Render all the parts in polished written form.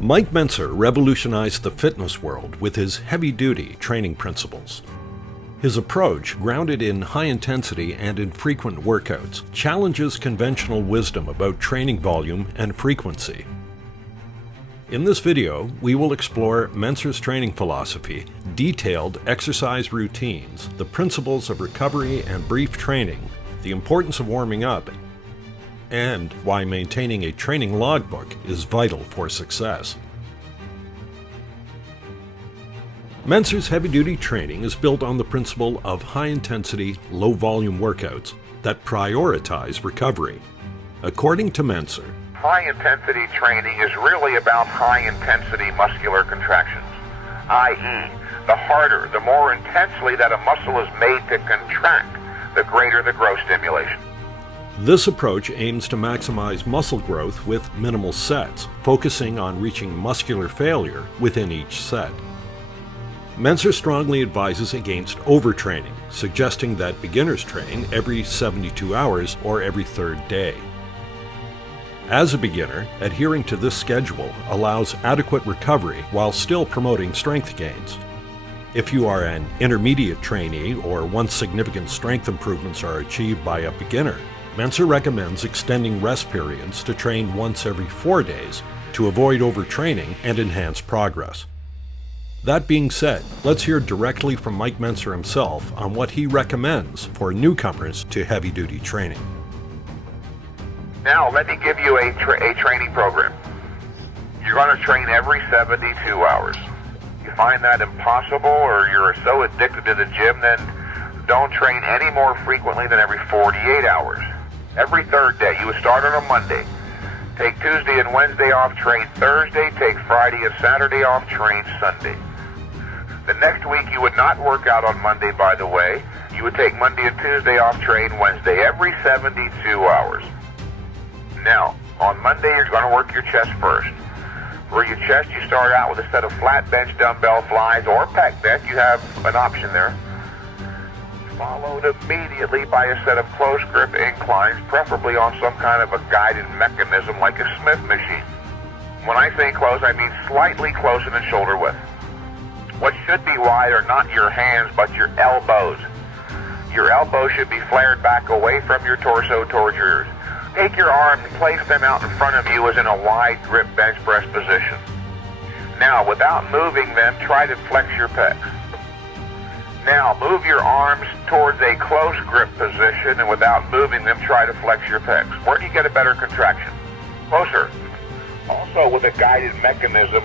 Mike Mentzer revolutionized the fitness world with his heavy-duty training principles. His approach, grounded in high intensity and infrequent workouts, challenges conventional wisdom about training volume and frequency. In this video, we will explore Mentzer's training philosophy, detailed exercise routines, the principles of recovery and brief training, the importance of warming up, and why maintaining a training logbook is vital for success. Mentzer's heavy-duty training is built on the principle of high-intensity, low-volume workouts that prioritize recovery. According to Mentzer, high-intensity training is really about high-intensity muscular contractions, i.e., the harder, the more intensely that a muscle is made to contract, the greater the growth stimulation. This approach aims to maximize muscle growth with minimal sets, focusing on reaching muscular failure within each set. Mentzer strongly advises against overtraining, suggesting that beginners train every 72 hours or every third day. As a beginner, adhering to this schedule allows adequate recovery while still promoting strength gains. If you are an intermediate trainee or once significant strength improvements are achieved by a beginner, Mentzer recommends extending rest periods to train once every 4 days to avoid overtraining and enhance progress. That being said, let's hear directly from Mike Mentzer himself on what he recommends for newcomers to heavy-duty training. Now, let me give you a training program. You're going to train every 72 hours. You find that impossible or you're so addicted to the gym, then don't train any more frequently than every 48 hours. Every third day. You would start on a Monday. Take Tuesday and Wednesday off, train Thursday. Take Friday and Saturday off, train Sunday. The next week you would not work out on Monday, by the way. You would take Monday and Tuesday off, train Wednesday, every 72 hours. Now, on Monday you're going to work your chest first. For your chest, you start out with a set of flat bench dumbbell flies or pec deck. You have an option there. Followed immediately by a set of close grip inclines, preferably on some kind of a guided mechanism like a Smith machine. When I say close, I mean slightly closer than shoulder width. What should be wide are not your hands, but your elbows. Your elbows should be flared back away from your torso towards yours. Take your arms and place them out in front of you as in a wide grip bench press position. Now, without moving them, try to flex your pecs. Now, move your arms towards a close grip position, and without moving them, try to flex your pecs. Where do you get a better contraction? Closer. Also, with a guided mechanism,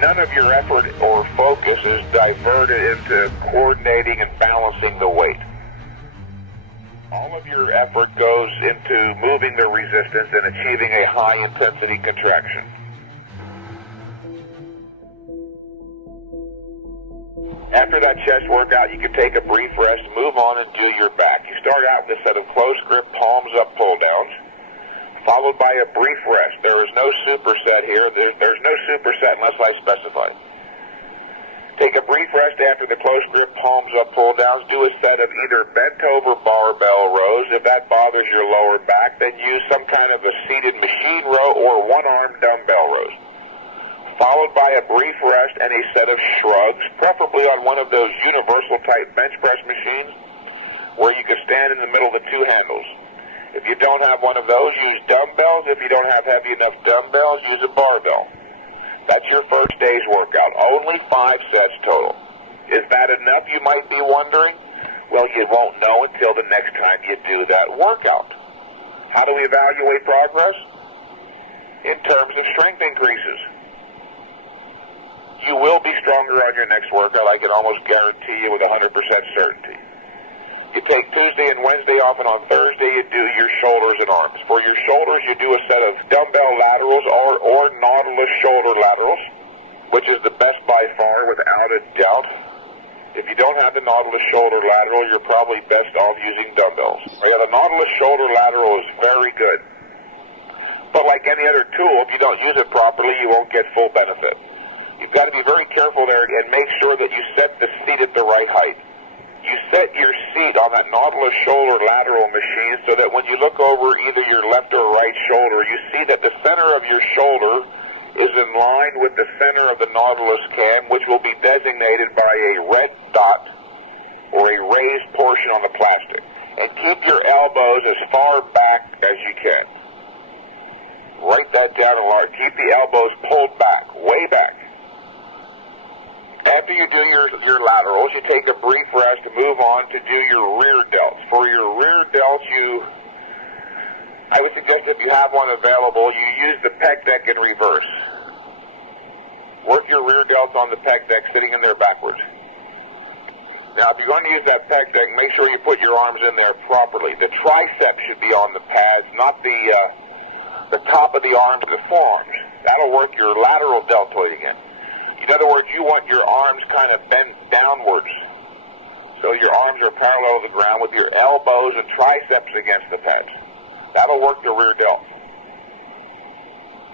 none of your effort or focus is diverted into coordinating and balancing the weight. All of your effort goes into moving the resistance and achieving a high-intensity contraction. After that chest workout, you can take a brief rest, move on, and do your back. You start out with a set of close grip, palms up, pull downs, followed by a brief rest. There is no superset here. There's no superset unless I specify. Take a brief rest after the close grip, palms up, pull downs. Do a set of either bent over barbell rows. If that bothers your lower back, then use some kind of a seated machine row or one-arm dumbbell rows. Followed by a brief rest and a set of shrugs, preferably on one of those universal type bench press machines where you can stand in the middle of the two handles. If you don't have one of those, use dumbbells. If you don't have heavy enough dumbbells, use a barbell. That's your first day's workout. Only 5 sets total. Is that enough, you might be wondering? Well, you won't know until the next time you do that workout. How do we evaluate progress? In terms of strength increases. You will be stronger on your next workout, I can almost guarantee you with 100% certainty. You take Tuesday and Wednesday off, and on Thursday you do your shoulders and arms. For your shoulders, you do a set of dumbbell laterals or Nautilus shoulder laterals, which is the best by far without a doubt. If you don't have the Nautilus shoulder lateral, you're probably best off using dumbbells. The Nautilus shoulder lateral is very good. But like any other tool, if you don't use it properly, you won't get full benefit. You've got to be very careful there and make sure that you set the seat at the right height. You set your seat on that Nautilus shoulder lateral machine so that when you look over either your left or right shoulder, you see that the center of your shoulder is in line with the center of the Nautilus cam, which will be designated by a red dot or a raised portion on the plastic. And keep your elbows as far back as you can. Write that down a lot. Keep the elbows pulled back, way back. After you do your laterals, you take a brief rest to move on to do your rear delts. For your rear delts, I would suggest if you have one available, you use the pec deck in reverse. Work your rear delts on the pec deck sitting in there backwards. Now, if you're going to use that pec deck, make sure you put your arms in there properly. The triceps should be on the pads, not the top of the arms or the forearms. That'll work your lateral deltoid again. In other words, you want your arms kind of bent downwards. So your arms are parallel to the ground with your elbows and triceps against the pads. That'll work your rear delts.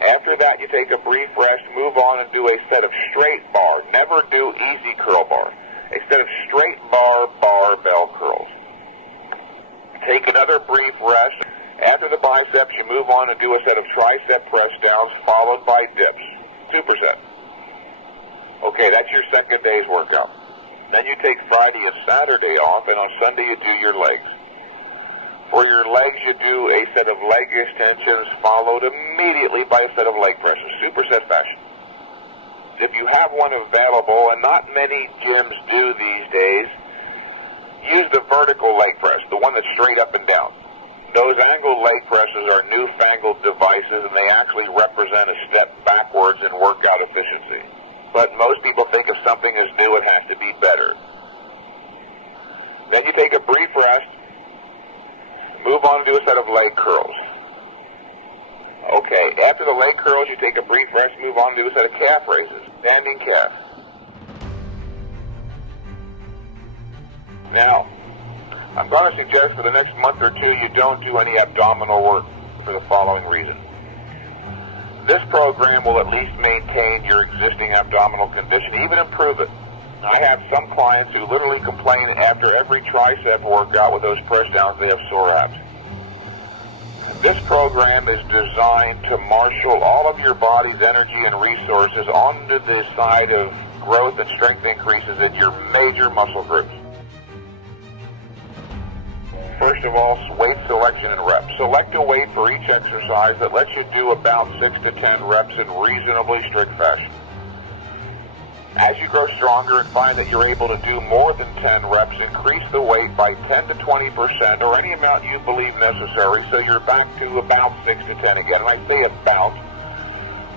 After that, you take a brief rest, move on and do a set of straight bar. Never do easy curl bar. A set of straight bar barbell curls. Take another brief rest. After the biceps, you move on and do a set of tricep press downs followed by dips. 2%. Okay, that's your second day's workout. Then you take Friday and Saturday off, and on Sunday you do your legs. For your legs, you do a set of leg extensions followed immediately by a set of leg presses, superset fashion. If you have one available, and not many gyms do these days, use the vertical leg press, the one that's straight up and down. Those angled leg presses are newfangled devices, and they actually represent a step backwards in workout efficiency. But most people think if something is new, it has to be better. Then you take a brief rest, move on to do a set of leg curls. Okay, after the leg curls, you take a brief rest, move on to do a set of calf raises, standing calf. Now, I'm going to suggest for the next month or two you don't do any abdominal work for the following reason. This program will at least maintain your existing abdominal condition, even improve it. I have some clients who literally complain after every tricep workout with those press downs they have sore abs. This program is designed to marshal all of your body's energy and resources onto the side of growth and strength increases in your major muscle groups. First of all, weight selection and reps. Select a weight for each exercise that lets you do about 6 to 10 reps in reasonably strict fashion. As you grow stronger and find that you're able to do more than 10 reps, increase the weight by 10 to 20% or any amount you believe necessary so you're back to about 6 to 10 again. And I say about.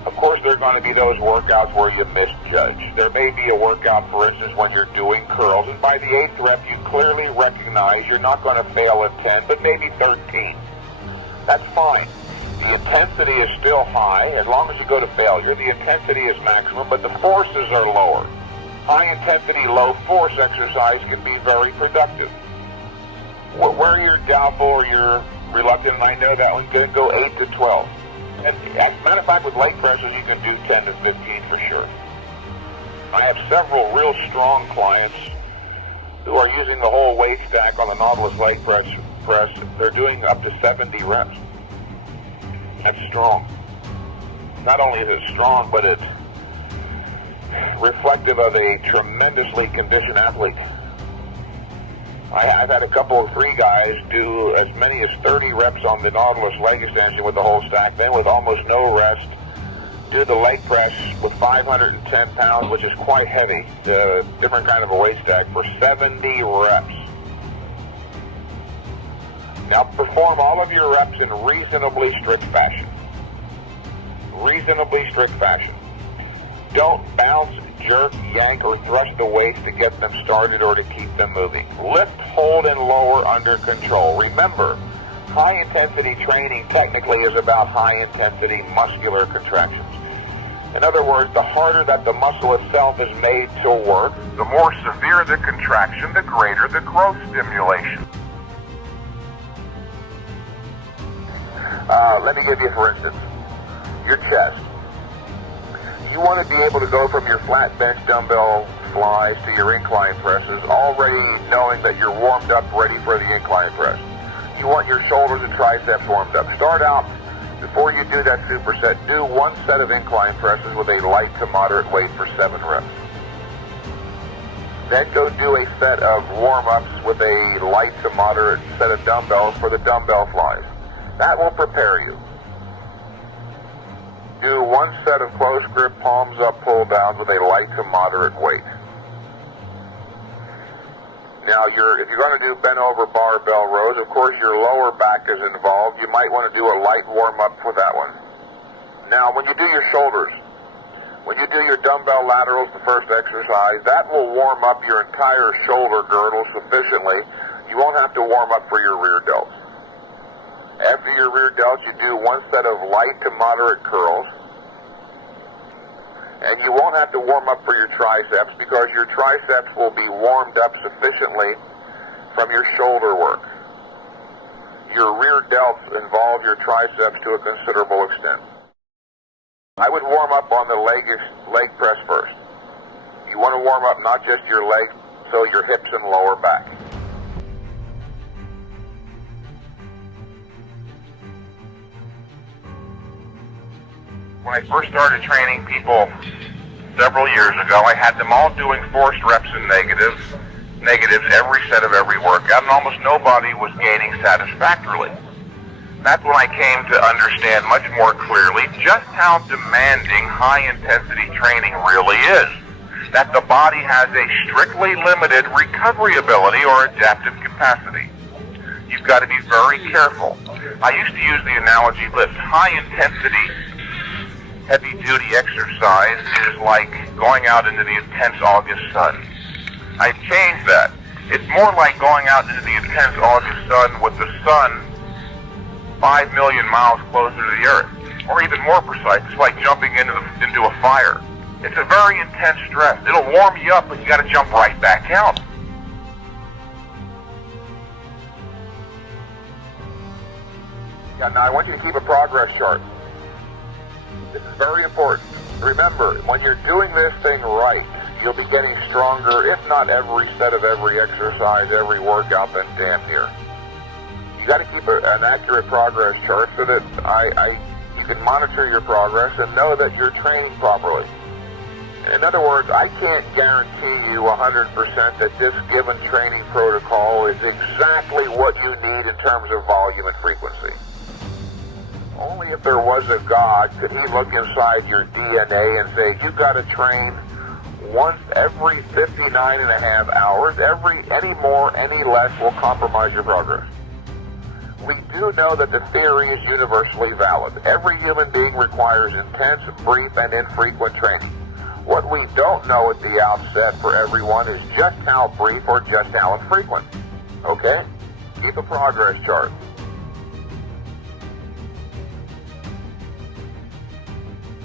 Of course, there are going to be those workouts where you misjudge. There may be a workout, for instance, when you're doing curls, and by the 8th rep, you clearly recognize you're not going to fail at 10, but maybe 13. That's fine. The intensity is still high. As long as you go to failure, the intensity is maximum, but the forces are lower. High-intensity, low-force exercise can be very productive. Where you're doubtful or you're reluctant, and I know that one's going to go 8 to 12. And as a matter of fact, with leg presses, you can do 10 to 15 for sure. I have several real strong clients who are using the whole weight stack on the Nautilus leg press. They're doing up to 70 reps. That's strong. Not only is it strong, but it's reflective of a tremendously conditioned athlete. I've had a couple of 3 guys do as many as 30 reps on the Nautilus leg extension with the whole stack, then with almost no rest, do the leg press with 510 pounds, which is quite heavy, the different kind of a weight stack, for 70 reps. Now perform all of your reps in reasonably strict fashion. Reasonably strict fashion. Don't bounce, jerk, yank, or thrust the weights to get them started or to keep them moving. Lift, hold, and lower under control. Remember, high-intensity training technically is about high-intensity muscular contractions. In other words, the harder that the muscle itself is made to work, the more severe the contraction, the greater the growth stimulation. Let me give you, for instance, your chest. You want to be able to go from your flat bench dumbbell flies to your incline presses already knowing that you're warmed up ready for the incline press. You want your shoulders and triceps warmed up. Start out before you do that superset, do one set of incline presses with a light to moderate weight for 7 reps. Then go do a set of warm-ups with a light to moderate set of dumbbells for the dumbbell flies. That will prepare you. Do one set of close grip palms up pull downs with a light to moderate weight. Now, if you're going to do bent over barbell rows, of course your lower back is involved. You might want to do a light warm-up for that one. Now, when you do your shoulders, when you do your dumbbell laterals, the first exercise, that will warm up your entire shoulder girdle sufficiently. You won't have to warm up for your rear delts. After your rear delts, you do one set of light to moderate curls. And you won't have to warm up for your triceps because your triceps will be warmed up sufficiently from your shoulder work. Your rear delts involve your triceps to a considerable extent. I would warm up on the leg press first. You want to warm up not just your legs, so your hips and lower back. When I first started training people several years ago, I had them all doing forced reps and negatives every set of every workout, and almost nobody was gaining satisfactorily. That's when I came to understand much more clearly just how demanding high-intensity training really is. That the body has a strictly limited recovery ability or adaptive capacity. You've got to be very careful. I used to use the analogy lift. High-intensity, heavy-duty exercise is like going out into the intense August sun. I've changed that. It's more like going out into the intense August sun with the sun 5 million miles closer to the earth. Or even more precise, it's like jumping into a fire. It's a very intense stress. It'll warm you up, but you got to jump right back out. Yeah, now I want you to keep a progress chart. This is very important. Remember, when you're doing this thing right, you'll be getting stronger, if not every set of every exercise, every workout, then damn near. You got to keep an accurate progress chart so that you can monitor your progress and know that you're trained properly. In other words, I can't guarantee you 100% that this given training protocol is exactly what you need in terms of volume and frequency. Only if there was a God could he look inside your DNA and say, you've got to train once every 59 and a half hours. Any more, any less will compromise your progress. We do know that the theory is universally valid. Every human being requires intense, brief, and infrequent training. What we don't know at the outset for everyone is just how brief or just how infrequent. Okay? Keep a progress chart.